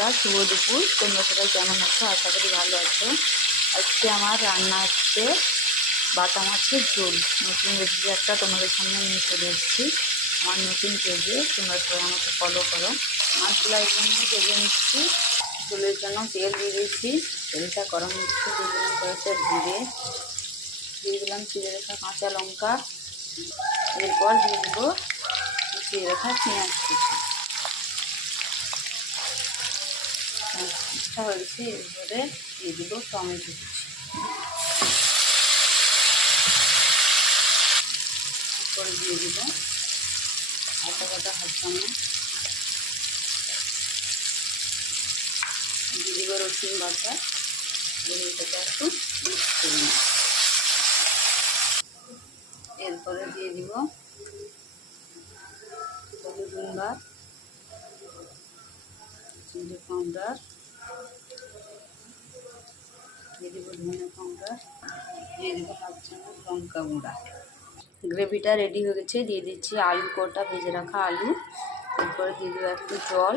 বন্ধুরা, শুভ দুপুর। তোমরা সবাই কেমন আছো? আশা করি ভালো আছো। আজকে আমার রান্না হচ্ছে বাটা মাছের ঝোল। নতুন রেসিপি একটা তোমাদের সামনে নিয়ে চলে এসেছি আমার নতুন পেজে। তোমরা সবাই আমাকে ফলো করো। মাছগুলো এই জন্য ভেজে নিচ্ছি। ঝোলের জন্য তেল দিয়ে দিয়েছি। তেলটা গরম দিচ্ছি, দিয়ে দিলাম কয়েকটা জিরে, দিয়ে দিলাম চিড়ে রাখা কাঁচা লঙ্কা, এরপর দিয়ে দেবো চিড়ে রাখা পেঁয়াজ কুচি। হয়েছে, এরপরে দিয়ে দেবো টমেটো কুচি, এরপরে দিয়ে দেবো আদা বাটা হাফ চামচ, দিয়ে দেবো রসুন বাটা। এটাকে একটু মিক্স করে নেব। এরপরে দিয়ে দিব হলুদ গুঁড়া, জিরে পাউডার, দিয়ে দেবো ধনে পাউডার, দিয়ে দেবো হাফ চামচ লঙ্কা গুঁড়া। গ্রেভিটা রেডি হয়ে গেছে। দিয়ে দিচ্ছি আলু কটা, ভেজে রাখা আলু। এরপরে দিয়ে দেবো একটু জল,